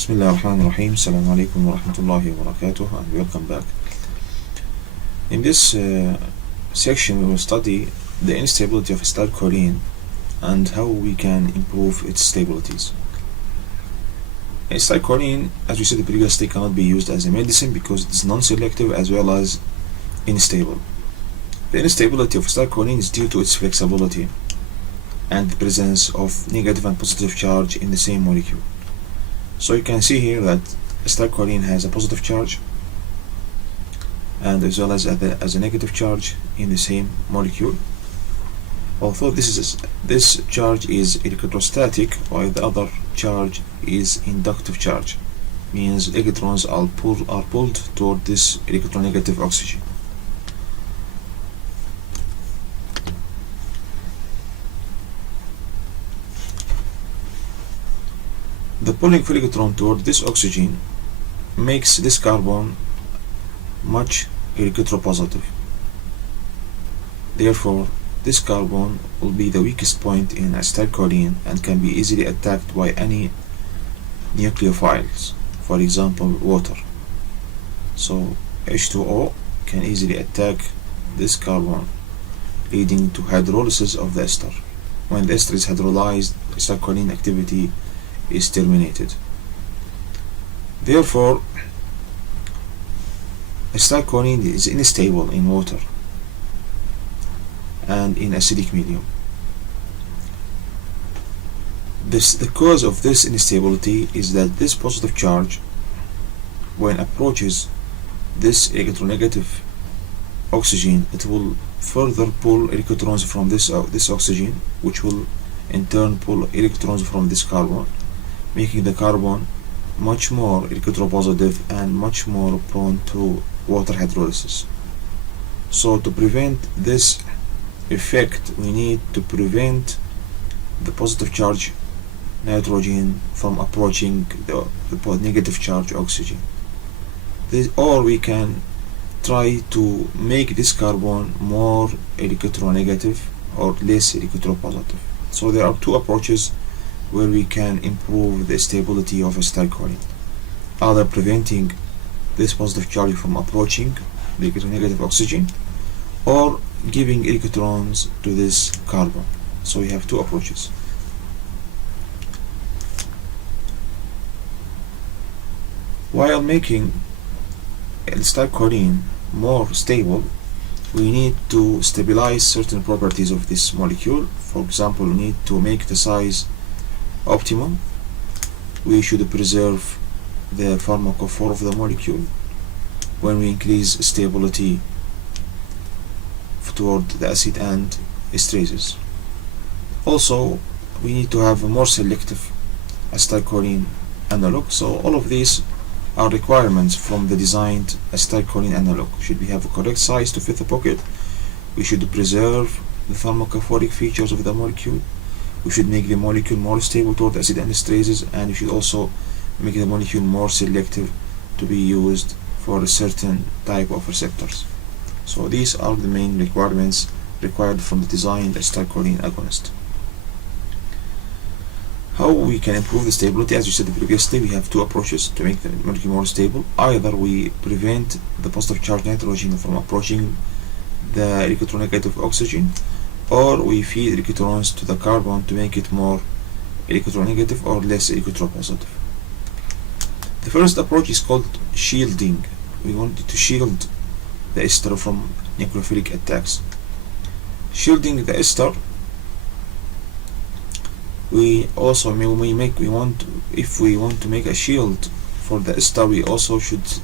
Bismillah ar-Rahman ar-Rahim. Assalamu alaikum wa rahmatullahi wa barakatuh, and welcome back. In this section, we will study the instability of acetylcholine and how we can improve its stabilities. Acetylcholine, as we said previously, cannot be used as a medicine because it is non-selective as well as unstable. The instability of acetylcholine is due to its flexibility and the presence of negative and positive charge in the same molecule. So you can see here that acetylcholine has a positive charge and as well as a negative charge in the same molecule. Although this charge is electrostatic, while the other charge is inductive charge, means electrons are pulled toward this electronegative oxygen. The pulling of electron toward this oxygen makes this carbon much electropositive. Therefore, this carbon will be the weakest point in acetylcholine and can be easily attacked by any nucleophiles, for example water. So H2O can easily attack this carbon, leading to hydrolysis of the ester. When the ester is hydrolyzed, acetylcholine activity is terminated. Therefore, acetylcholine is unstable in water and in acidic medium. The cause of this instability is that this positive charge, when approaches this electronegative oxygen, it will further pull electrons from this oxygen, which will in turn pull electrons from this carbon, making the carbon much more electropositive and much more prone to water hydrolysis. So to prevent this effect, we need to prevent the positive charge nitrogen from approaching the negative charge oxygen. Or we can try to make this carbon more electronegative or less electropositive. So there are two approaches where we can improve the stability of acetylcholine, either preventing this positive charge from approaching the negative oxygen or giving electrons to this carbon. So we have two approaches. While making acetylcholine more stable, we need to stabilize certain properties of this molecule. For example, we need to make the size optimum. We should preserve the pharmacophore of the molecule when we increase stability toward the acid and esterases. Also, we need to have a more selective acetylcholine analog. So all of these are requirements from the designed acetylcholine analog. Should we have a correct size to fit the pocket? We should preserve the pharmacophoric features of the molecule. We should make the molecule more stable toward acid and esterases, and we should also make the molecule more selective to be used for a certain type of receptors. So these are the main requirements required from the designed acetylcholine agonist. How we can improve the stability? As you said previously, we have two approaches to make the molecule more stable. Either we prevent the positive charge nitrogen from approaching the electronegative oxygen, or we feed electrons to the carbon to make it more electronegative or less electropositive. The first approach is called shielding. We want to shield the ester from nucleophilic attacks. Shielding the ester, if we want to make a shield for the ester, we also should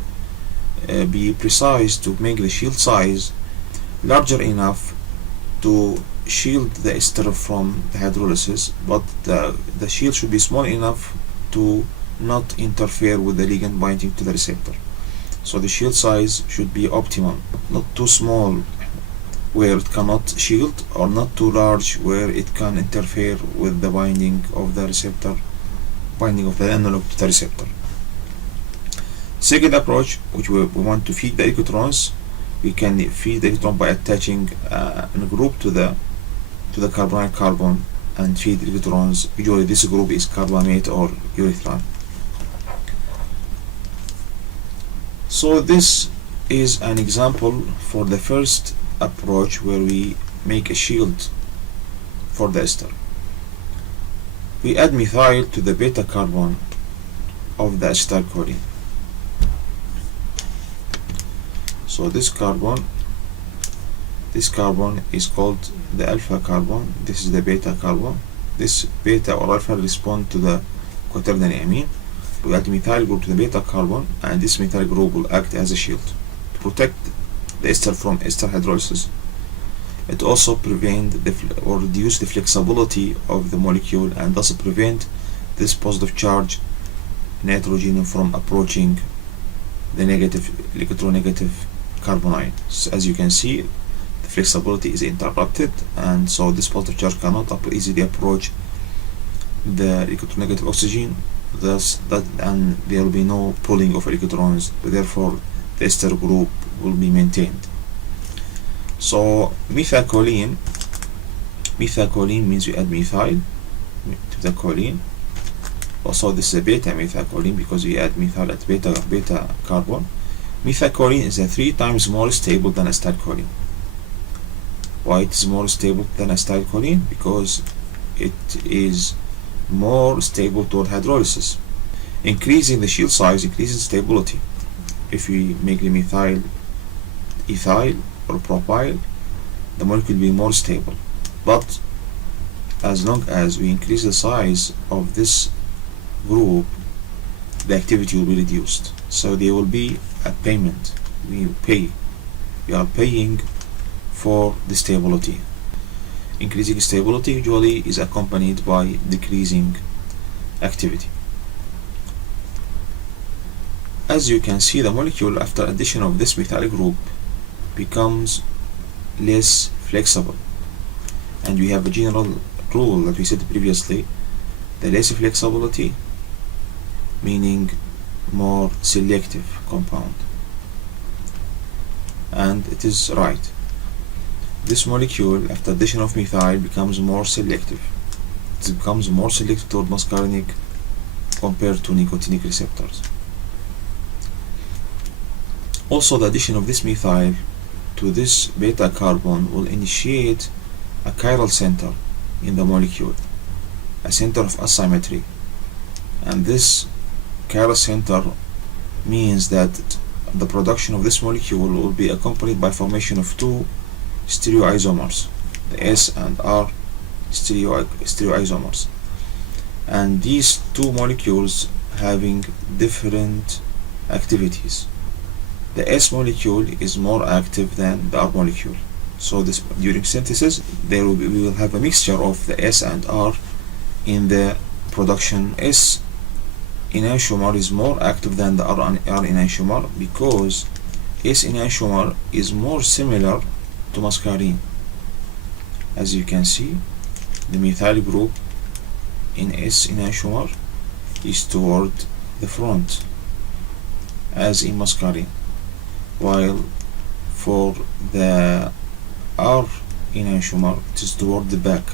be precise to make the shield size larger enough to shield the ester from the hydrolysis, but the shield should be small enough to not interfere with the ligand binding to the receptor. So the shield size should be optimum, not too small where it cannot shield, or not too large where it can interfere with the binding of the receptor, binding of the analog to the receptor. Second approach, which we want to feed the electrons, we can feed the electron by attaching a group to the carbonyl carbon and feed electrons. Usually this group is carbamate or urethane. So this is an example for the first approach where we make a shield for the ester. We add methyl to the beta carbon of the acetylcholine. So this carbon is called the alpha carbon. This is the beta carbon. This beta or alpha respond to the quaternary amine. We add methyl group to the beta carbon, and this methyl group will act as a shield to protect the ester from ester hydrolysis. It also prevent or reduce the flexibility of the molecule, and thus prevent this positive charge nitrogen from approaching the electronegative carbonyl. So as you can see, the flexibility is interrupted, and so this positive charge cannot easily approach the electronegative oxygen. And there will be no pulling of electrons, therefore the ester group will be maintained. So methylcholine means we add methyl to the choline. Also this is a beta methylcholine because we add methyl at beta carbon. Methylcholine is 3 times more stable than acetylcholine. Why it is more stable than acetylcholine? Because it is more stable toward hydrolysis. Increasing the shield size increases stability. If we make the methyl ethyl or propyl, the molecule will be more stable. But as long as we increase the size of this group, the activity will be reduced. So there will be a payment. We are paying for the stability. Increasing stability usually is accompanied by decreasing activity. As you can see, the molecule after addition of this methyl group becomes less flexible, and we have a general rule that we said previously: the less flexibility meaning more selective compound. And it is right. This molecule after addition of methyl becomes more selective. It becomes more selective toward muscarinic compared to nicotinic receptors. Also, the addition of this methyl to this beta carbon will initiate a chiral center in the molecule, a center of asymmetry, and this chiral center means that the production of this molecule will be accompanied by formation of 2 stereoisomers, the S and R stereoisomers, and these 2 molecules having different activities. The S molecule is more active than the R molecule, so this during synthesis we will have a mixture of the S and R in the production. S enantiomer is more active than the R enantiomer because S enantiomer is more similar to muscarine. As you can see, the methyl group in S enantiomer is toward the front as in muscarine, while for the R enantiomer it is toward the back.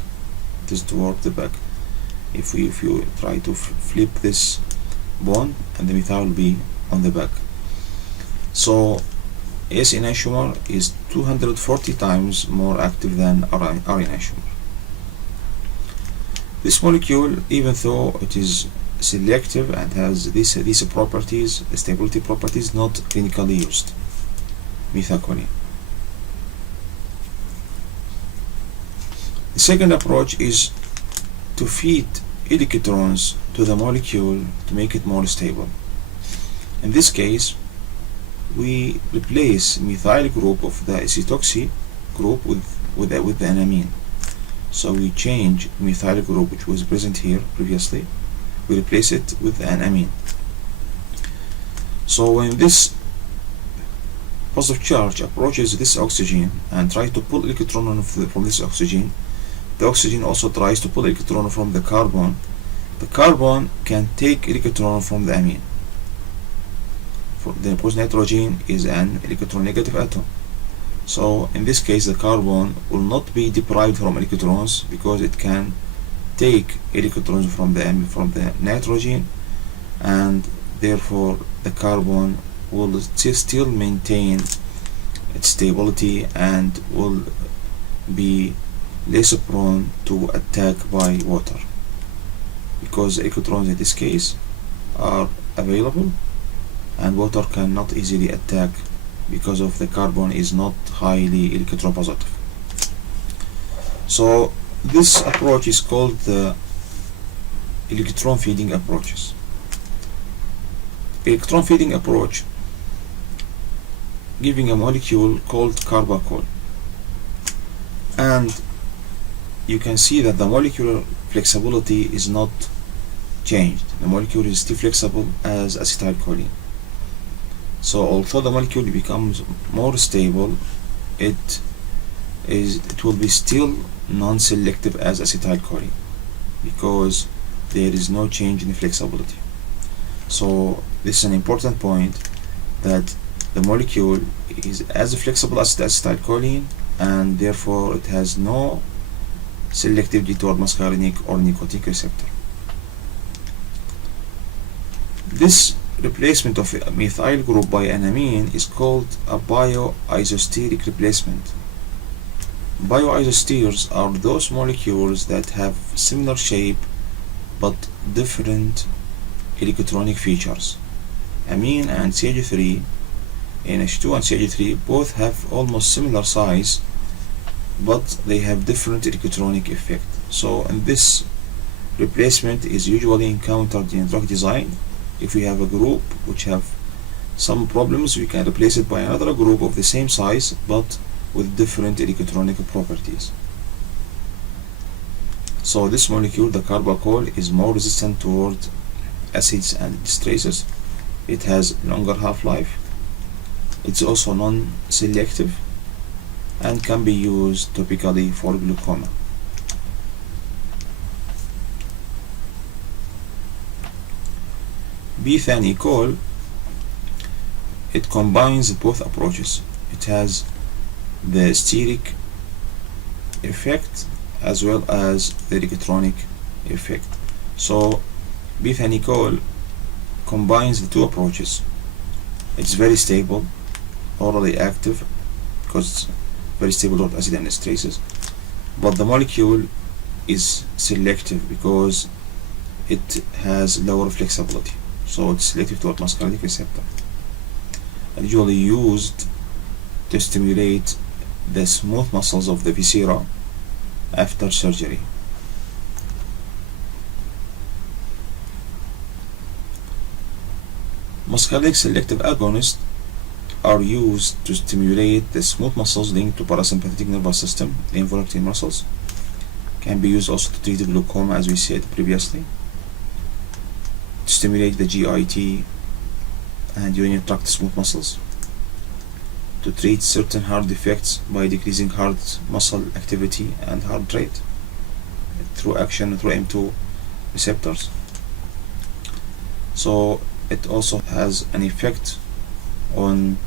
If you try to flip this bond, and the methyl will be on the back. So S enantiomer is 240 times more active than R enantiomer. This molecule, even though it is selective and has these properties, stability properties, not clinically used. Methylcholine. The second approach is to feed electrons to the molecule to make it more stable. In this case, we replace methyl group of the acetoxy group with an amine. So we change methyl group, which was present here previously, we replace it with an amine. So when this positive charge approaches this oxygen and tries to pull electron from this oxygen, the oxygen also tries to pull electron from the carbon. The carbon can take electron from the amine. Because nitrogen is an electronegative atom. So in this case, the carbon will not be deprived from electrons because it can take electrons from the nitrogen, and therefore the carbon will still maintain its stability and will be less prone to attack by water, because electrons in this case are available and water cannot easily attack because of the carbon is not highly electropositive. So this approach is called the electron feeding approaches. Electron feeding approach giving a molecule called carbachol, and you can see that the molecular flexibility is not changed. The molecule is still flexible as acetylcholine. So although the molecule becomes more stable, it will be still non-selective as acetylcholine because there is no change in flexibility. So this is an important point, that the molecule is as flexible as acetylcholine and therefore it has no selectivity toward muscarinic or nicotic receptor. This replacement of a methyl group by an amine is called a bioisosteric replacement. Bioisosteres are those molecules that have similar shape but different electronic features. Amine and CH3, NH2 and CH3 both have almost similar size, but they have different electronic effect. So in this replacement is usually encountered in drug design. If we have a group which have some problems, we can replace it by another group of the same size but with different electronic properties. So this molecule, the carbachol, is more resistant toward acids and esterases. It has longer half-life. It's also non-selective and can be used topically for glaucoma. Bithanicol, it combines both approaches. It has the steric effect as well as the electronic effect. So bithanicol combines the two approaches. It's very stable, orally active because it's very stable toward acid and esterases, but the molecule is selective because it has lower flexibility, so it's selective toward muscarinic receptor, and usually used to stimulate the smooth muscles of the viscera after surgery. Muscarinic selective agonists are used to stimulate the smooth muscles linked to parasympathetic nervous system, the involuntary muscles. Can be used also to treat glaucoma, as we said previously, to stimulate the GIT and urinary tract smooth muscles, to treat certain heart defects by decreasing heart muscle activity and heart rate through action through M2 receptors. So it also has an effect on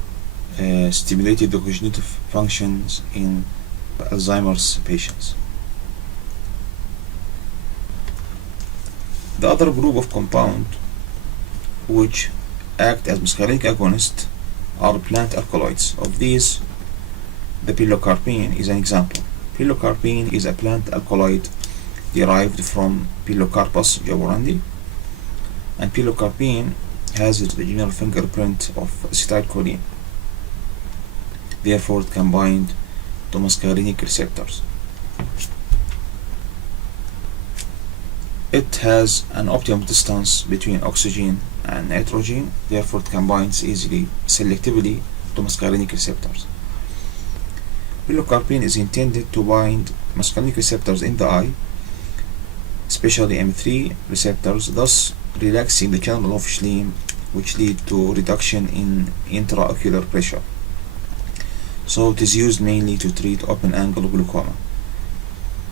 stimulating the cognitive functions in Alzheimer's patients. The other group of compound which act as muscarinic agonists are plant alkaloids. Of these, the pilocarpine is an example. Pilocarpine is a plant alkaloid derived from Pilocarpus jaworandi, and pilocarpine has the original fingerprint of acetylcholine. Therefore, it can bind to muscarinic receptors. It has an optimum distance between oxygen and nitrogen, therefore it can bind easily, selectively to muscarinic receptors. Pilocarpine is intended to bind muscarinic receptors in the eye, especially M3 receptors, thus relaxing the channel of Schlemm, which lead to reduction in intraocular pressure. So it is used mainly to treat open-angle glaucoma.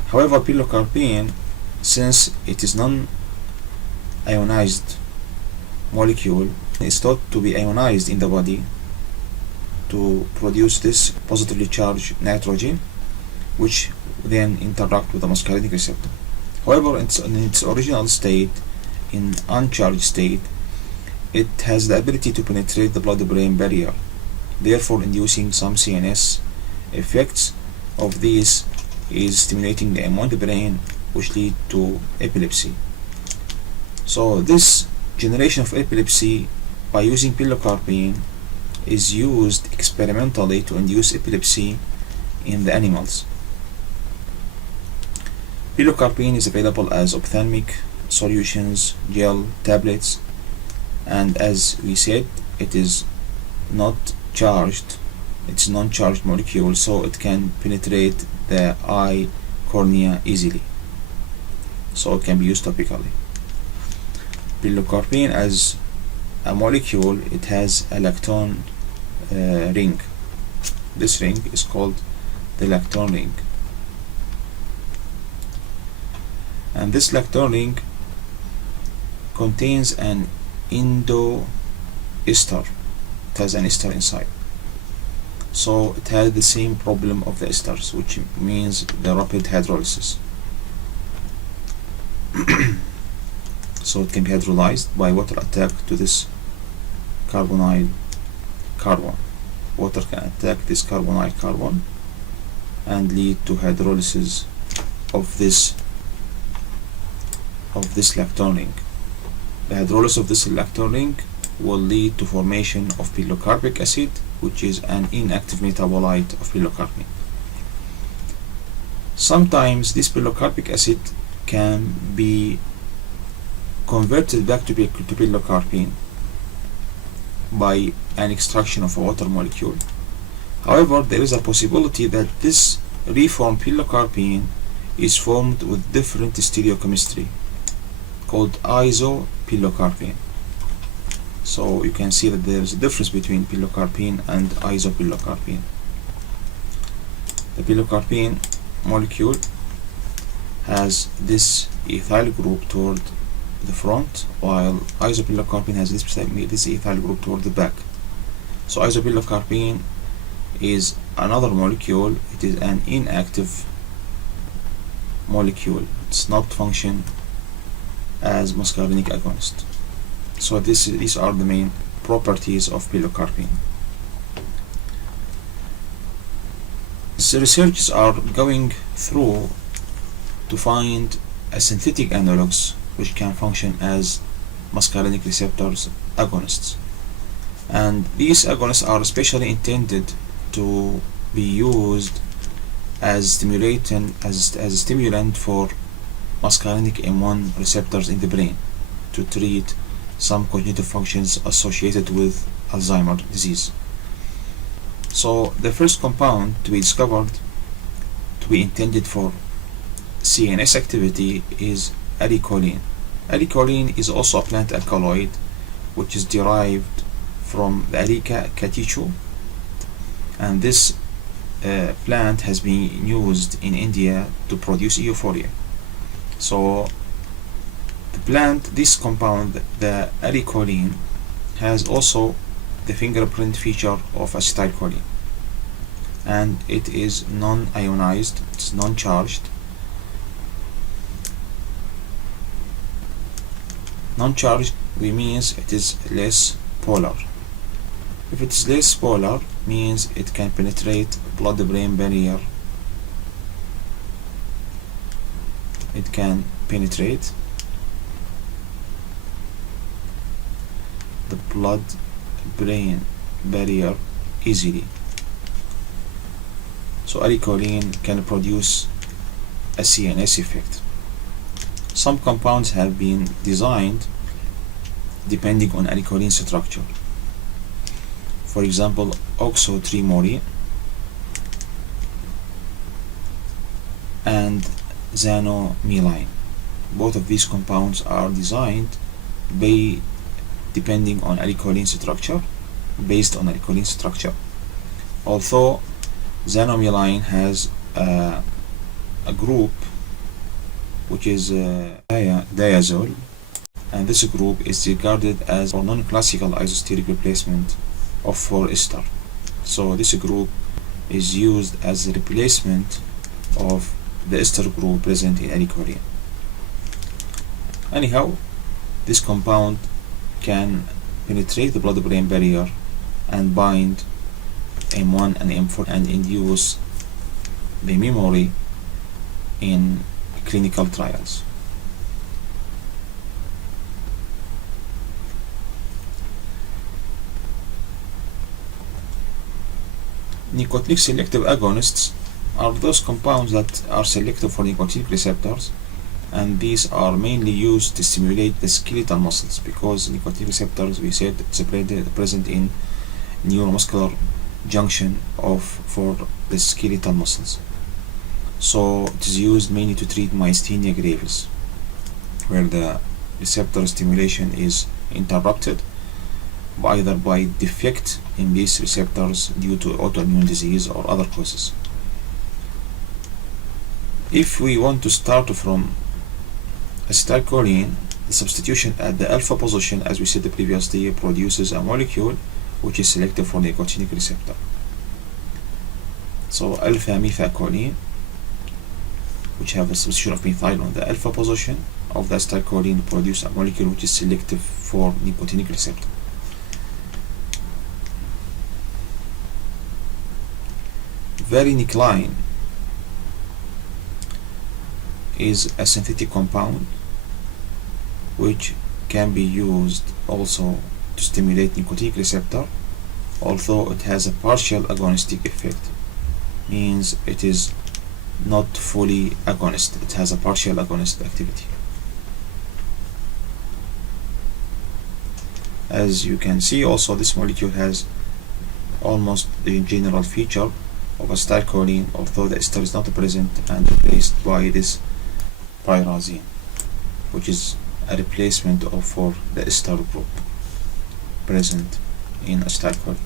However, pilocarpine, since it is non-ionized molecule, is thought to be ionized in the body to produce this positively charged nitrogen, which then interact with the muscarinic receptor. However, in its original state, in uncharged state, it has the ability to penetrate the blood-brain barrier, therefore inducing some CNS effects. Of these is stimulating the M1 in the brain, which lead to epilepsy. So this generation of epilepsy by using pilocarpine is used experimentally to induce epilepsy in the animals. Pilocarpine is available as ophthalmic solutions, gel, tablets, and as we said, it is not charged. It's a non-charged molecule, so it can penetrate the eye cornea easily. So it can be used topically. Pilocarpine as a molecule, it has a lactone ring. This ring is called the lactone ring. And this lactone ring contains an endoester. It has an ester inside. So it has the same problem of the esters, which means the rapid hydrolysis. So it can be hydrolyzed by water attack to this carbonyl carbon. Water can attack this carbonyl carbon and lead to hydrolysis of this lactone ring. The hydrolysis of this lactone ring will lead to formation of pilocarpic acid, which is an inactive metabolite of pilocarpine. Sometimes this pilocarpic acid can be converted back to pilocarpine by an extraction of a water molecule. However, there is a possibility that this reformed pilocarpine is formed with different stereochemistry called isopilocarpine. So you can see that there is a difference between pilocarpine and isopilocarpine. The pilocarpine molecule has this ethyl group toward the front, while isopilocarpine has this ethyl group toward the back. So isopilocarpine is another molecule. It is an inactive molecule. It's not function as muscarinic agonist. So these are the main properties of pilocarpine. The researchers are going through to find a synthetic analogs which can function as muscarinic receptors agonists, and these agonists are especially intended to be used as a stimulant for muscarinic M1 receptors in the brain to treat some cognitive functions associated with Alzheimer's disease. So the first compound to be discovered to be intended for CNS activity is alicholine. Alicholine is also a plant alkaloid which is derived from the Alica catechu, and this plant has been used in India to produce euphoria. So the plant, this compound, the alicholine, has also the fingerprint feature of acetylcholine, and it is non-ionized, it's non-charged. Non-charged means it is less polar. If it is less polar, means it can penetrate blood-brain barrier. It can penetrate the blood-brain barrier easily. So alicholine can produce a CNS effect. Some compounds have been designed depending on alicholine structure. For example, oxo-trimori and xanomeline. Both of these compounds are designed depending on alicholine structure, based on alicholine structure. Although xanomeline has a group which is diazole, and this group is regarded as a non-classical isosteric replacement of 4-ester. So this group is used as a replacement of the ester group present in alicholine. Anyhow, this compound can penetrate the blood-brain barrier and bind M1 and M4 and induce the memory in clinical trials. Nicotinic selective agonists are those compounds that are selective for nicotinic receptors, and these are mainly used to stimulate the skeletal muscles, because nicotinic receptors, we said, it's present in neuromuscular junction for the skeletal muscles. So it is used mainly to treat myasthenia gravis, where the receptor stimulation is interrupted either by defect in these receptors due to autoimmune disease or other causes. If we want to start from acetylcholine, the substitution at the alpha position, as we said previously, produces a molecule which is selective for nicotinic receptor. So alpha methylcholine, which have a substitution of methyl on the alpha position of the acetylcholine, produce a molecule which is selective for nicotinic receptor. Varenicline is a synthetic compound which can be used also to stimulate nicotinic receptor, although it has a partial agonistic effect, means it is not fully agonist, it has a partial agonist activity. As you can see also, this molecule has almost the general feature of acetylcholine, although the ester is not present and replaced by this pyrazine, which is a replacement for the ester group present in acetylcholine.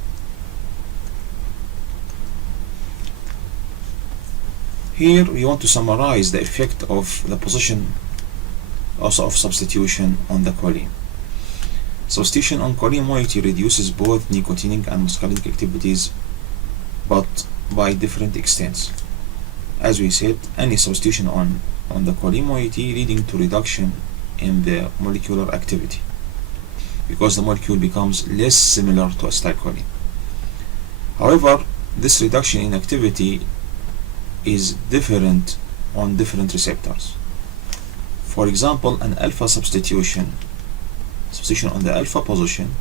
Here we want to summarize the effect of the position also of substitution on the choline. Substitution on choline moiety reduces both nicotinic and muscarinic activities, but by different extents. As we said, any substitution on the choline moiety leading to reduction in the molecular activity, because the molecule becomes less similar to acetylcholine. However, this reduction in activity is different on different receptors. For example, an alpha substitution on the alpha position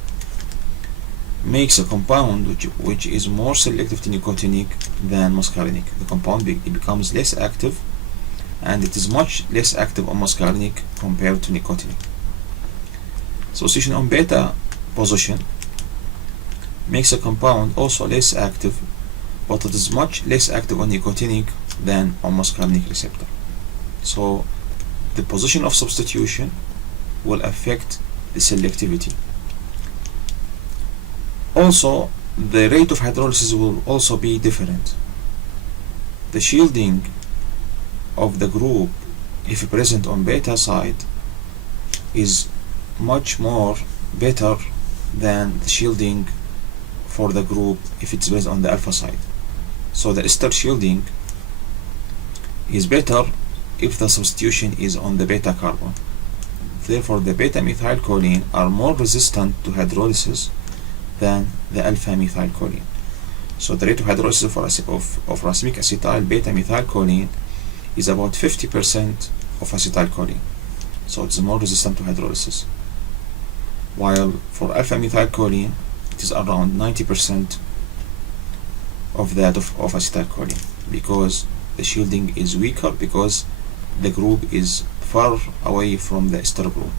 makes a compound which is more selective to nicotinic than muscarinic. The compound it becomes less active, and it is much less active on muscarinic compared to nicotinic. Substitution on beta position makes a compound also less active, but it is much less active on nicotinic than on muscarinic receptor. So the position of substitution will affect the selectivity. Also, the rate of hydrolysis will also be different. The shielding of the group, if present on beta side, is much more better than the shielding for the group if it's based on the alpha side. So the ester shielding is better if the substitution is on the beta carbon. Therefore, the beta methylcholine are more resistant to hydrolysis than the alpha methylcholine. So the rate of hydrolysis of racemic acetyl beta methylcholine is about 50% of acetylcholine. So it's more resistant to hydrolysis. While for alpha methylcholine, it is around 90% of that of acetylcholine, because the shielding is weaker, because the group is far away from the ester group.